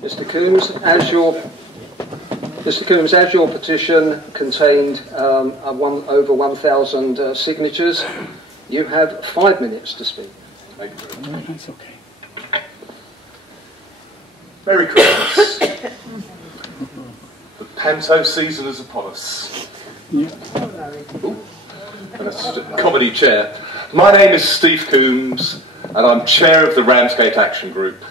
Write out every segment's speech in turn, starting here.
Mr. Coombs, as your petition contained over 1,000 signatures, you have 5 minutes to speak. Thank you very much. That's okay. Merry Christmas. The panto season is upon us. Yeah. Ooh. And that's just a comedy chair. My name is Steve Coombs, and I'm chair of the Ramsgate Action Group.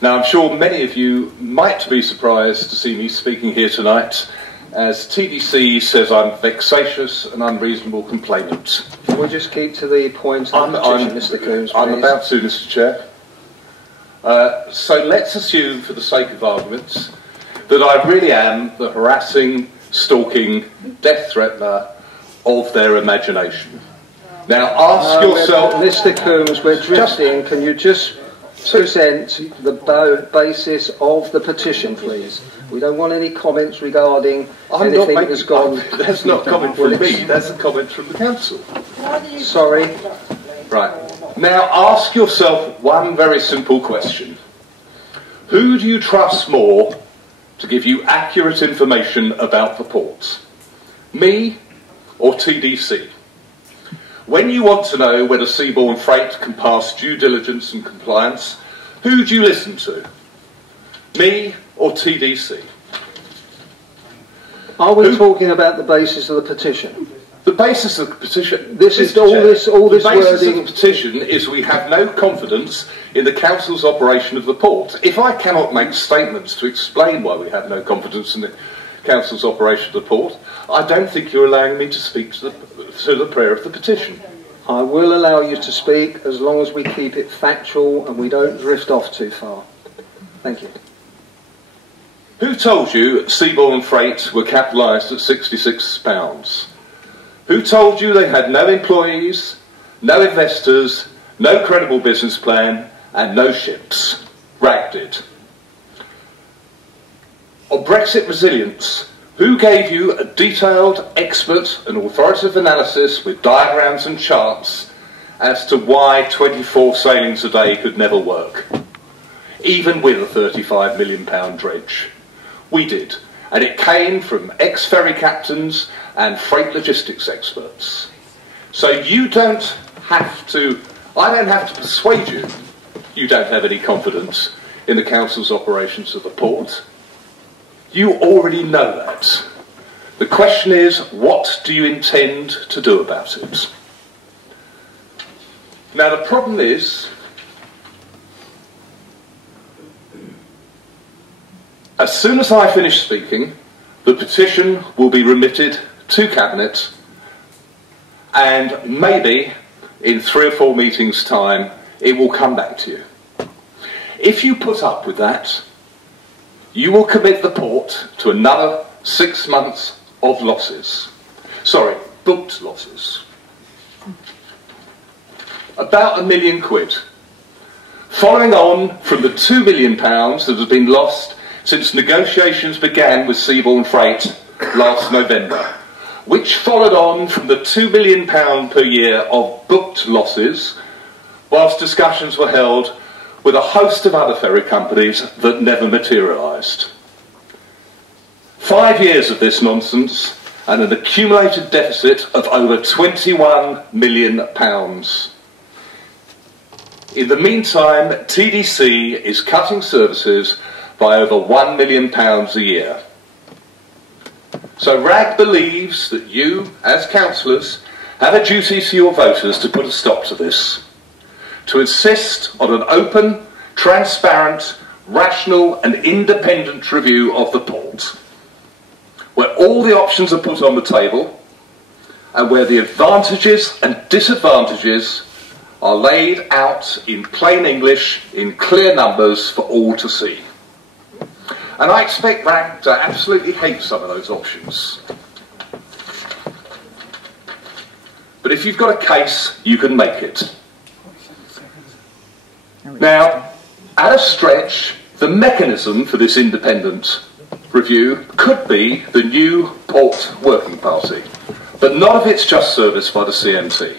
Now, I'm sure many of you might be surprised to see me speaking here tonight, as TDC says I'm vexatious and unreasonable complainant. Can we just keep to the point of the petition, Mr. Coombs, please? I'm about to, Mr. Chair. So let's assume, for the sake of arguments, that I really am the harassing, stalking, death threatener of their imagination. Now, ask yourself... Mr. Coombs, we're drifting. Can you just present the basis of the petition, please? We don't want any comments regarding anything that's gone... That's not a comment from me, that's a comment from the council. Sorry. Right. Now, ask yourself one very simple question. Who do you trust more to give you accurate information about the port? Me or TDC? When you want to know whether seaborne freight can pass due diligence and compliance, who do you listen to? Me or TDC? Are we talking about the basis of the petition? The basis of the petition... This is all this the basis wording... of the petition is we have no confidence in the council's operation of the port. If I cannot make statements to explain why we have no confidence in the council's operation of the port, I don't think you're allowing me to speak to the prayer of the petition. I will allow you to speak as long as we keep it factual and we don't drift off too far. Thank you. Who told you seaborne freight were capitalised at £66? Who told you they had no employees, no investors, no credible business plan, and no ships? RAG did. On Brexit resilience, who gave you a detailed, expert and authoritative analysis with diagrams and charts as to why 24 sailings a day could never work, even with a £35 million dredge? We did, and it came from ex-ferry captains and freight logistics experts. So you don't have to, I don't have to persuade you, you don't have any confidence in the council's operations of the port. You already know that. The question is, what do you intend to do about it? Now the problem is, as soon as I finish speaking, the petition will be remitted to Cabinet, and maybe in 3 or 4 meetings' time it will come back to you. If you put up with that, you will commit the port to another 6 months of losses. Sorry, booked losses. About £1 million. Following on from the £2 million that has been lost since negotiations began with seaborne freight last November, which followed on from the £2 million per year of booked losses, whilst discussions were held with a host of other ferry companies that never materialised. 5 years of this nonsense and an accumulated deficit of over £21 million. In the meantime, TDC is cutting services by over £1 million a year. So RAG believes that you, as councillors, have a duty to your voters to put a stop to this, to insist on an open, transparent, rational and independent review of the port, where all the options are put on the table and where the advantages and disadvantages are laid out in plain English, in clear numbers for all to see. And I expect RAG to absolutely hate some of those options. But if you've got a case, you can make it. Now, at a stretch, the mechanism for this independent review could be the new Port Working Party, but not if it's just serviced by the CMT.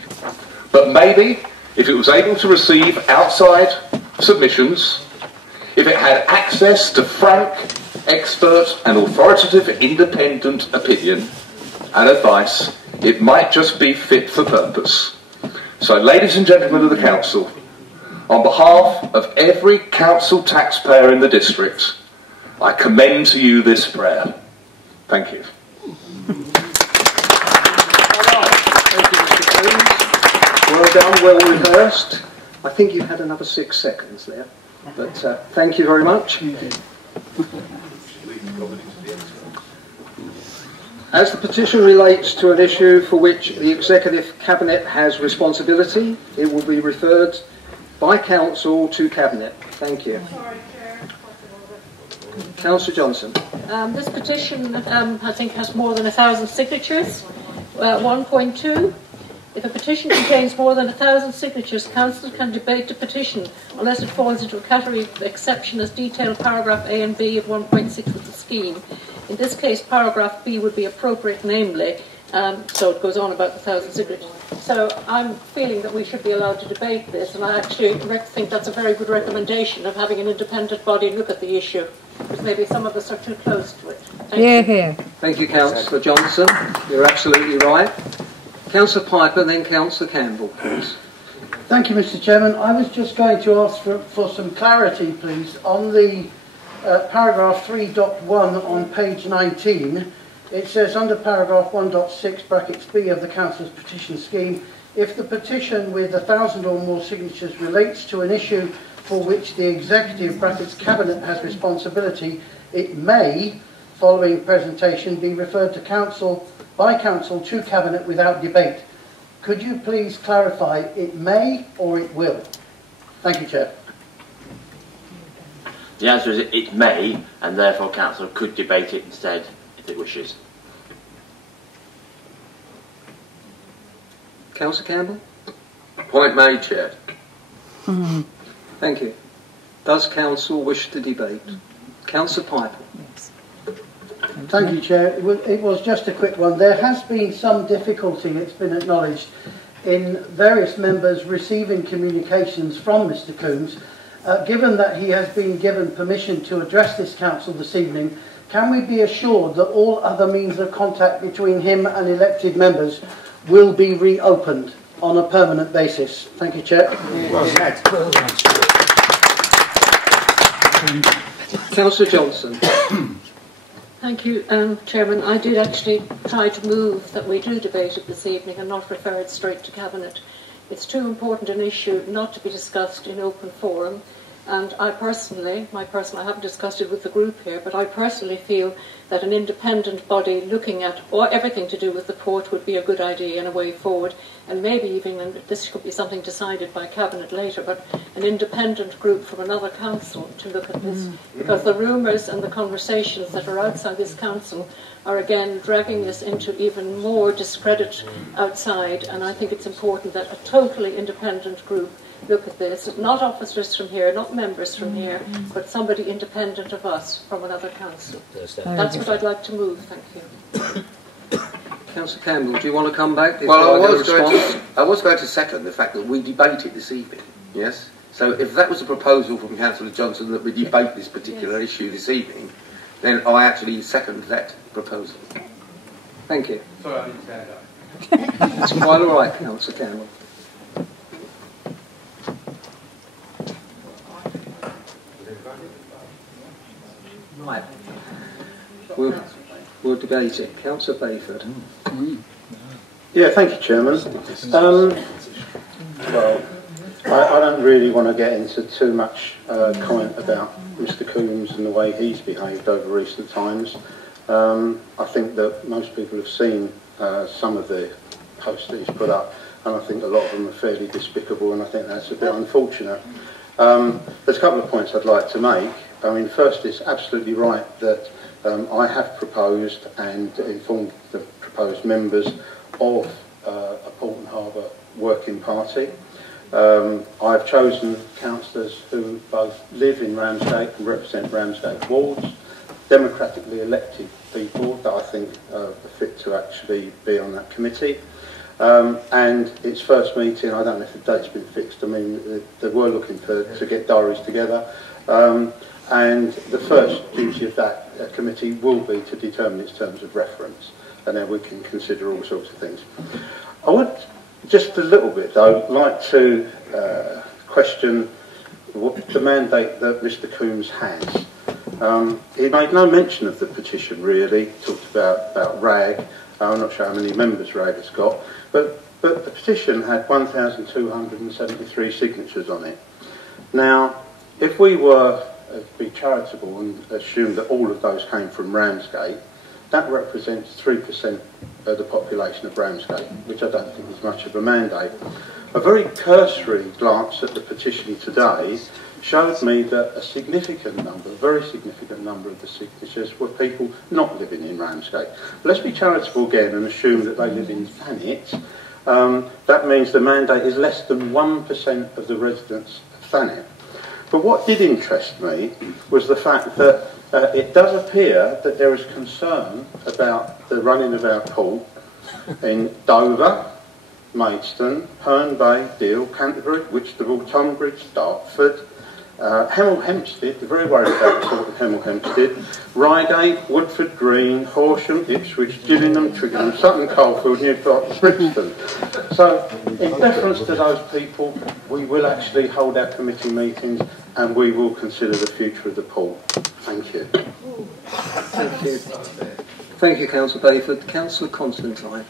But maybe, if it was able to receive outside submissions, if it had access to frank, expert and authoritative independent opinion and advice, it might just be fit for purpose. So, ladies and gentlemen of the Council, on behalf of every council taxpayer in the district, I commend to you this prayer. Thank you. Well done, well rehearsed. I think you had another 6 seconds there, but thank you very much. As the petition relates to an issue for which the Executive Cabinet has responsibility, it will be referred by Council to Cabinet. Thank you. Councillor Johnson. This petition, I think, has more than 1,000 signatures. 1.2. If a petition contains more than 1,000 signatures, Council can debate the petition unless it falls into a category of exception as detailed paragraph A and B of 1.6 of the scheme. In this case, paragraph B would be appropriate, namely, so it goes on about the 1,000 signatures. So I'm feeling that we should be allowed to debate this, and I actually think that's a very good recommendation of having an independent body look at the issue, because maybe some of us are too close to it. Thank you. Thank you, Councillor Johnson. You're absolutely right. Councillor Piper, then Councillor Campbell, please. Thank you, Mr. Chairman. I was just going to ask for some clarity, please, on the paragraph 3.1 on page 19. It says under paragraph 1.6 brackets B of the Council's petition scheme, if the petition with 1,000 or more signatures relates to an issue for which the Executive brackets Cabinet has responsibility, it may, following presentation, be referred to Council by Council to Cabinet without debate. Could you please clarify, it may or it will? Thank you, Chair. The answer is it may, and therefore Council could debate it instead if it wishes. Councillor Campbell? Point made, Chair. Thank you. Does Council wish to debate? Councillor Piper? Yes. Thank you, Chair. It was just a quick one. There has been some difficulty, it's been acknowledged, in various members receiving communications from Mr. Coombs. Given that he has been given permission to address this Council this evening, can we be assured that all other means of contact between him and elected members will be reopened on a permanent basis? Thank you, Chair. Councillor Johnson. Thank you, Chairman. I did actually try to move that we do debate it this evening and not refer it straight to Cabinet. It's too important an issue not to be discussed in open forum, and I haven't discussed it with the group here, but I personally feel that an independent body looking at everything to do with the port would be a good idea and a way forward, and maybe even, and this could be something decided by Cabinet later, but an independent group from another council to look at this, because the rumours and the conversations that are outside this council are again dragging this into even more discredit outside, and I think it's important that a totally independent group look at this, not officers from here, not members from here, but somebody independent of us from another council. That's what I'd like to move, thank you. Councillor Campbell, do you want to come back? Well, I was going to second the fact that we debate it this evening, yes? So if that was a proposal from Councillor Johnson that we debate this particular issue this evening, then I actually second that proposal. Thank you. Sorry, I didn't stand up. That's quite all right, Councillor Campbell. Right. We'll debate it. Councillor Bayford. Yeah, thank you, Chairman. Well, I don't really want to get into too much comment about Mr. Coombs and the way he's behaved over recent times. I think that most people have seen some of the posts that he's put up, and I think a lot of them are fairly despicable, and I think that's a bit unfortunate. There's a couple of points I'd like to make. I mean, first, it's absolutely right that I have proposed and informed the proposed members of a Port and Harbour working party. I've chosen councillors who both live in Ramsgate and represent Ramsgate wards, democratically elected people that I think are fit to actually be on that committee. And its first meeting, I don't know if the date's been fixed, I mean, they were looking to get diaries together. And the first duty of that committee will be to determine its terms of reference, and then we can consider all sorts of things. I would, just a little bit though, like to question the mandate that Mr Coombs has. He made no mention of the petition really, he talked about RAG. I'm not sure how many members RAG has got, but the petition had 1,273 signatures on it. Now, if we were to be charitable and assume that all of those came from Ramsgate, that represents 3% of the population of Ramsgate, which I don't think is much of a mandate. A very cursory glance at the petition today showed me that a significant number, a very significant number of the signatures were people not living in Ramsgate. Let's be charitable again and assume that they live in Thanet. That means the mandate is less than 1% of the residents of Thanet. But what did interest me was the fact that it does appear that there is concern about the running of our pool in Dover, Maidstone, Herne Bay, Deal, Canterbury, Whitstable, Tonbridge, Dartford, Hemel Hempstead, they're very worried about sort of Hemel Hempstead, Reigate, Woodford Green, Horsham, Ipswich, Gillingham, Twickenham, Sutton Coldfield, and you've got Brixton. So, in deference to those people, we will actually hold our committee meetings and we will consider the future of the pool. Thank you. Thank you. Thank you, Councillor Bayford. Councillor Constantine.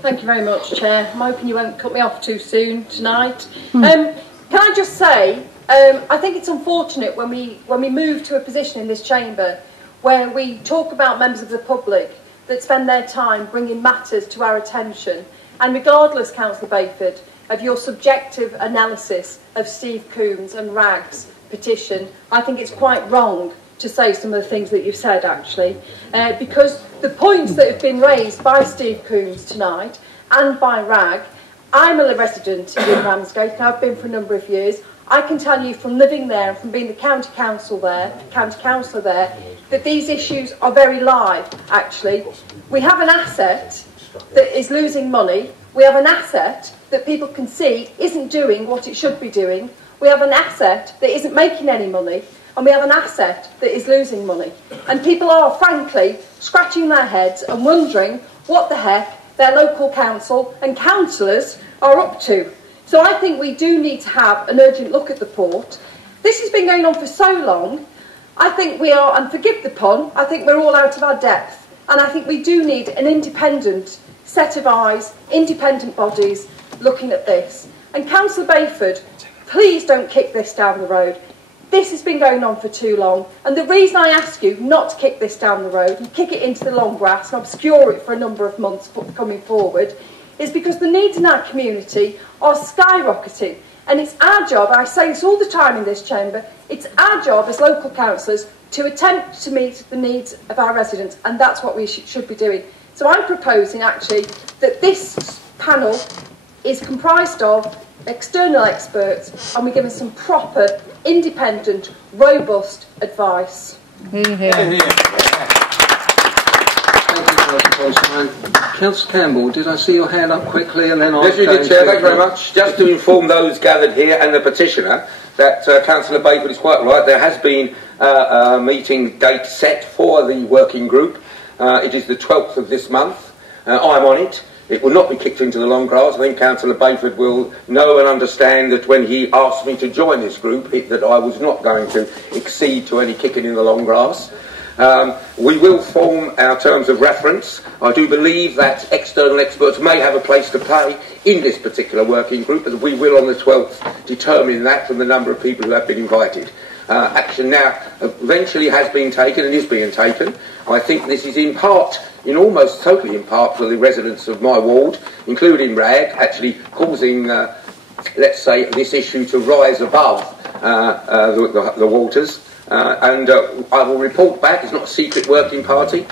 Thank you very much, Chair. I'm hoping you won't cut me off too soon tonight. Can I just say, I think it's unfortunate when we move to a position in this chamber where we talk about members of the public that spend their time bringing matters to our attention, and regardless, Councillor Bayford, of your subjective analysis of Steve Coombs and RAG's petition, I think it's quite wrong to say some of the things that you've said, actually, because the points that have been raised by Steve Coombs tonight and by RAG, I'm a resident in Ramsgate and I've been for a number of years. I can tell you from living there and from being the county councillor there, that these issues are very live, actually. We have an asset that is losing money. We have an asset that people can see isn't doing what it should be doing. We have an asset that isn't making any money. And we have an asset that is losing money. And people are, frankly, scratching their heads and wondering what the heck their local council and councillors are up to. So I think we do need to have an urgent look at the port. This has been going on for so long. I think we are, and forgive the pun, I think we're all out of our depth. And I think we do need an independent set of eyes, independent bodies looking at this. And Councillor Bayford, please don't kick this down the road. This has been going on for too long, and the reason I ask you not to kick this down the road and kick it into the long grass and obscure it for a number of months coming forward is because the needs in our community are skyrocketing, and it's our job, I say this all the time in this chamber, it's our job as local councillors to attempt to meet the needs of our residents, and that's what we should be doing. So I'm proposing actually that this panel is comprised of external experts and we give them some proper, independent, robust advice. Thank you, Councillor Constantine. Councillor Campbell, did I see your hand up quickly and then I'll... Yes, you did, Chair. Thank you very much. Just to inform those gathered here and the petitioner that Councillor Bayford is quite right. There has been a meeting date set for the working group. It is the 12th of this month. I'm on it. It will not be kicked into the long grass. I think Councillor Bayford will know and understand that when he asked me to join this group, that I was not going to accede to any kicking in the long grass. We will form our terms of reference. I do believe that external experts may have a place to play in this particular working group, but we will on the 12th determine that from the number of people who have been invited. Action now eventually has been taken and is being taken. I think this is in part, almost totally in part, for the residents of my ward, including RAG, actually causing, let's say, this issue to rise above the waters. And I will report back. It's not a secret working party.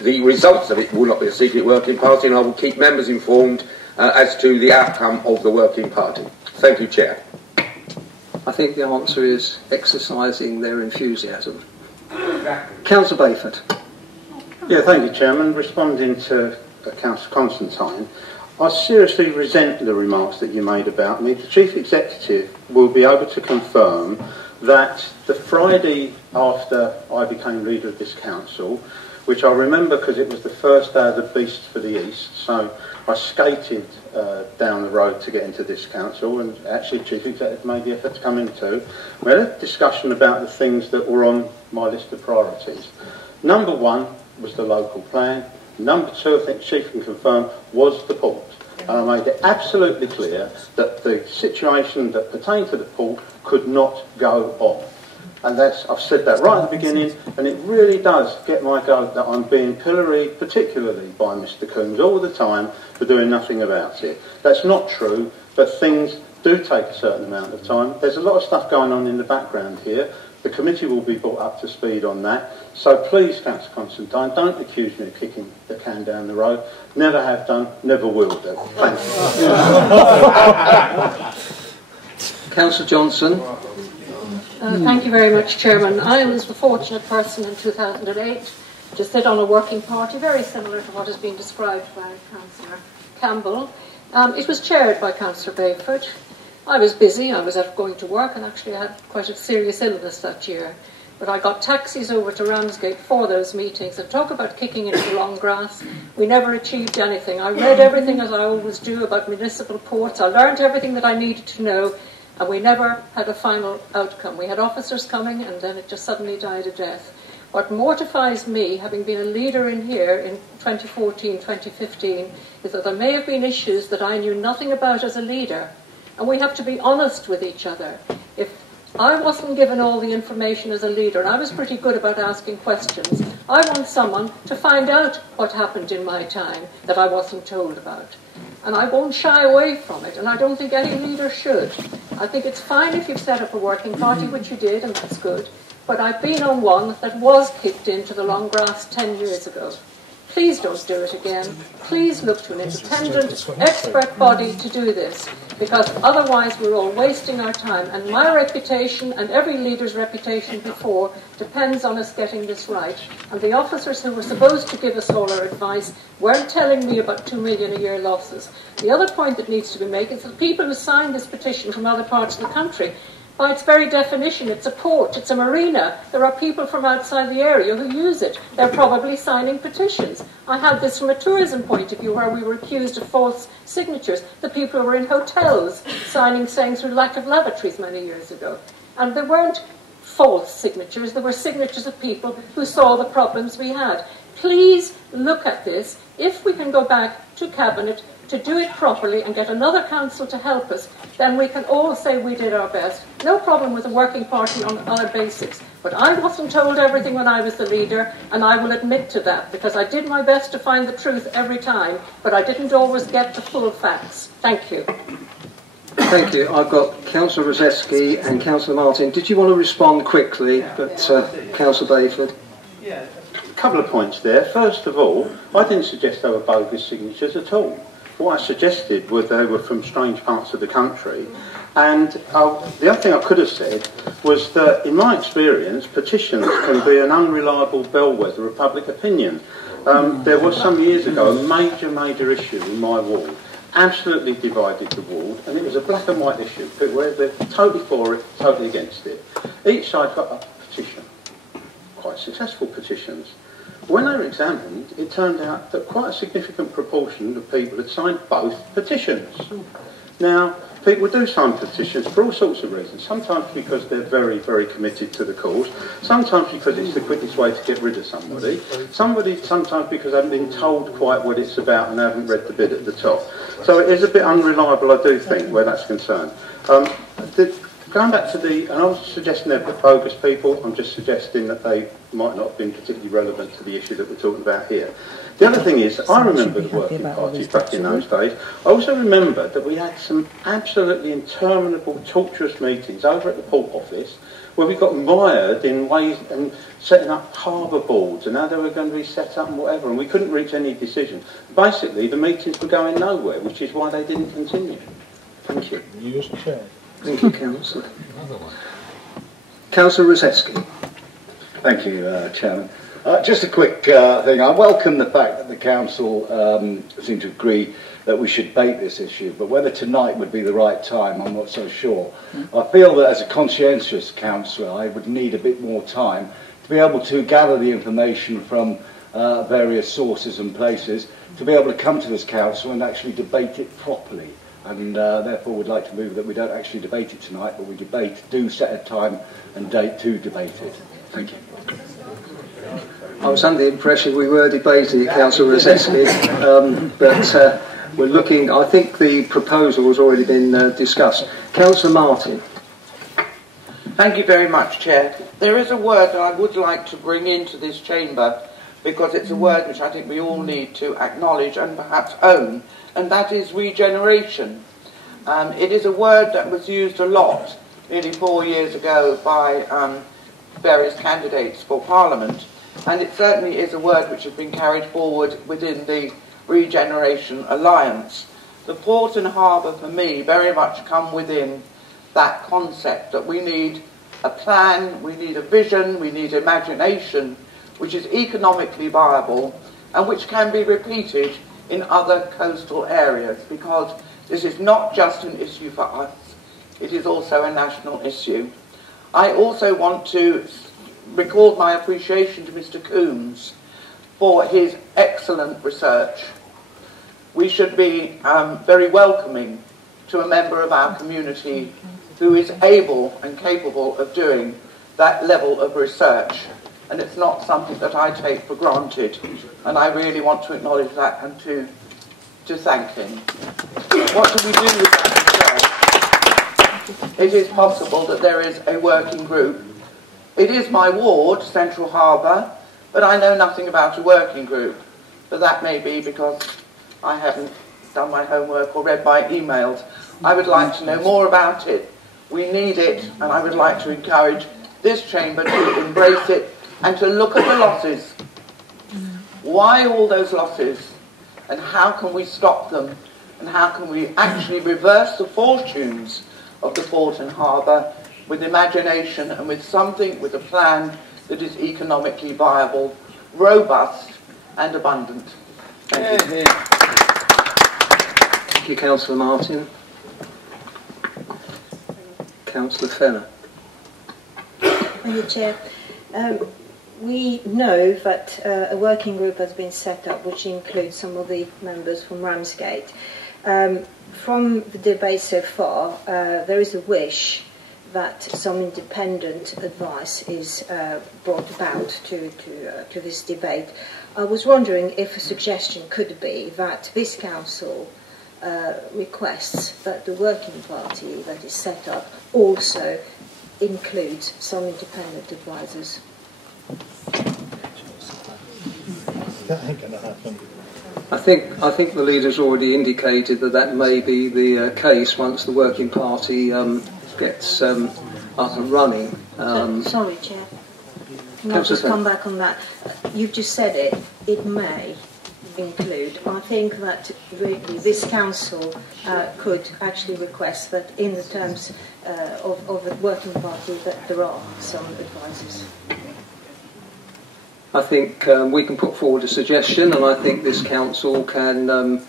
The results of it will not be a secret working party, and I will keep members informed as to the outcome of the working party. Thank you, Chair. I think the answer is exercising their enthusiasm. Councillor Bayford. Yeah, thank you, Chairman. Responding to Councillor Constantine, I seriously resent the remarks that you made about me. The Chief Executive will be able to confirm that the Friday after I became leader of this council, which I remember because it was the first day of the Beast for the East, so I skated down the road to get into this council, and actually the Chief Executive made the effort to come in too. We had a discussion about the things that were on my list of priorities. Number one was the local plan. Number two, I think the Chief can confirm, was the port. And I made it absolutely clear that the situation that pertained to the port could not go on. And I've said that right at the beginning, and it really does get my goat that I'm being pilloried, particularly by Mr. Coombs, all the time for doing nothing about it. That's not true, but things do take a certain amount of time. There's a lot of stuff going on in the background here. The committee will be brought up to speed on that. So please, Councillor Constantine, don't accuse me of kicking the can down the road. Never have done, never will do. Thank you. Councillor Johnson. Thank you very much, Chairman. I was the fortunate person in 2008 to sit on a working party very similar to what has been described by Councillor Campbell. It was chaired by Councillor Bayford. I was busy, I was out going to work, and actually I had quite a serious illness that year. But I got taxis over to Ramsgate for those meetings, and talk about kicking into the long grass. We never achieved anything. I read everything, as I always do, about municipal ports. I learned everything that I needed to know, and we never had a final outcome. We had officers coming, and then it just suddenly died a death. What mortifies me, having been a leader in here in 2014, 2015, is that there may have been issues that I knew nothing about as a leader. And we have to be honest with each other. If I wasn't given all the information as a leader, and I was pretty good about asking questions, I want someone to find out what happened in my time that I wasn't told about. And I won't shy away from it, and I don't think any leader should. I think it's fine if you've set up a working party, which you did, and that's good. But I've been on one that was kicked into the long grass 10 years ago. Please don't do it again. Please look to an independent, expert body to do this, because otherwise we're all wasting our time. And my reputation, and every leader's reputation before, depends on us getting this right. And the officers who were supposed to give us all our advice weren't telling me about 2 million a year losses. The other point that needs to be made is that people who signed this petition from other parts of the country, by its very definition, it's a port, it's a marina. There are people from outside the area who use it. They're probably signing petitions. I had this from a tourism point of view, where we were accused of false signatures. The people who were in hotels signing saying through lack of lavatories many years ago. And there weren't false signatures, there were signatures of people who saw the problems we had. Please look at this. If we can go back to Cabinet to do it properly and get another council to help us, then we can all say we did our best. No problem with a working party on other basics. But I wasn't told everything when I was the leader, and I will admit to that, because I did my best to find the truth every time, but I didn't always get the full facts. Thank you. Thank you. I've got Councillor Rosecki and Councillor Martin. Did you want to respond quickly? But Councillor Bayford. Yeah, a couple of points there. First of all, I didn't suggest they were bogus signatures at all. What I suggested was they were from strange parts of the country. And the other thing I could have said was that, in my experience, petitions can be an unreliable bellwether of public opinion. There was some years ago a major issue in my ward, absolutely divided the ward, and it was a black and white issue. People were either totally for it, totally against it. Each side got a petition, quite successful petitions. When they were examined, it turned out that quite a significant proportion of people had signed both petitions. Now, people do sign petitions for all sorts of reasons. Sometimes because they're very, very committed to the cause. Sometimes because it's the quickest way to get rid of somebody. Sometimes because they haven't been told quite what it's about and haven't read the bit at the top. So it is a bit unreliable, I do think, where that's concerned. Going back to and I was suggesting they're bogus people, I'm just suggesting that they might not have been particularly relevant to the issue that we're talking about here. The other thing is, I remember the working parties back in those days. I also remember that we had some absolutely interminable, torturous meetings over at the port office, where we got mired in ways and setting up harbour boards and how they were going to be set up and whatever, and we couldn't reach any decision. Basically, the meetings were going nowhere, which is why they didn't continue. Thank you. You as chair. Thank you, Councillor. Councillor Rosecki. Thank you, Chairman. Just a quick thing. I welcome the fact that the council seem to agree that we should debate this issue, but whether tonight would be the right time, I'm not so sure. I feel that as a conscientious councillor, I would need a bit more time to be able to gather the information from various sources and places, to be able to come to this council and actually debate it properly. And therefore would like to move that we don't actually debate it tonight, but we do set a time and date to debate it. Thank you. I was under the impression we were debating it, Councillor Rosetsky, but we're looking. I think the proposal has already been discussed. Councillor Martin. Thank you very much, Chair. There is a word that I would like to bring into this chamber, because it's a word which I think we all need to acknowledge and perhaps own, and that is regeneration. It is a word that was used a lot nearly 4 years ago by various candidates for Parliament, and it certainly is a word which has been carried forward within the Regeneration Alliance. The port and harbour, for me, very much come within that concept that we need a plan, we need a vision, we need imagination, which is economically viable and which can be repeated in other coastal areas, because this is not just an issue for us, it is also a national issue. I also want to record my appreciation to Mr. Coombs for his excellent research. We should be very welcoming to a member of our community who is able and capable of doing that level of research, and it's not something that I take for granted, and I really want to acknowledge that and to thank him. What do we do with that research? It is possible that there is a working group. It is my ward, Central Harbour, but I know nothing about a working group. But that may be because I haven't done my homework or read my emails. I would like to know more about it. We need it, and I would like to encourage this chamber to embrace it and to look at the losses. Why all those losses? And how can we stop them? And how can we actually reverse the fortunes of the port and harbour with imagination and with something, with a plan that is economically viable, robust and abundant. Thank you. Thank you, Councillor Martin. Councillor Fenner. Thank you, Chair. We know that a working group has been set up which includes some of the members from Ramsgate. From the debate so far, there is a wish that some independent advice is brought about to this debate. I was wondering if a suggestion could be that this council requests that the working party that is set up also includes some independent advisors. That ain't going to happen. I think the leader's already indicated that may be the case once the working party gets up and running. Sorry, Chair. Can I just come back on that? You've just said it may include. I think that really this council could actually request that in the terms of the working party that there are some advisors. I think we can put forward a suggestion, and I think this council can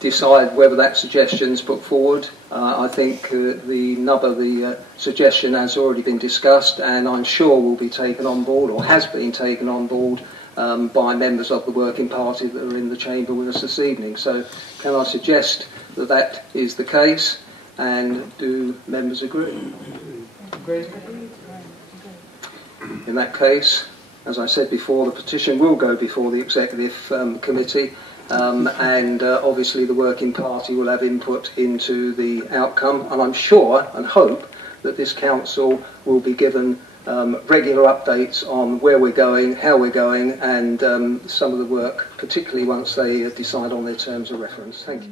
decide whether that suggestion's put forward. I think the nub of the suggestion has already been discussed, and I'm sure will be taken on board, or has been taken on board, by members of the working party that are in the chamber with us this evening. So can I suggest that that is the case, and do members agree? Agree. In that case, as I said before, the petition will go before the Executive Committee, and obviously the working party will have input into the outcome, and I'm sure and hope that this council will be given regular updates on where we're going, how we're going, and some of the work, particularly once they decide on their terms of reference. Thank you.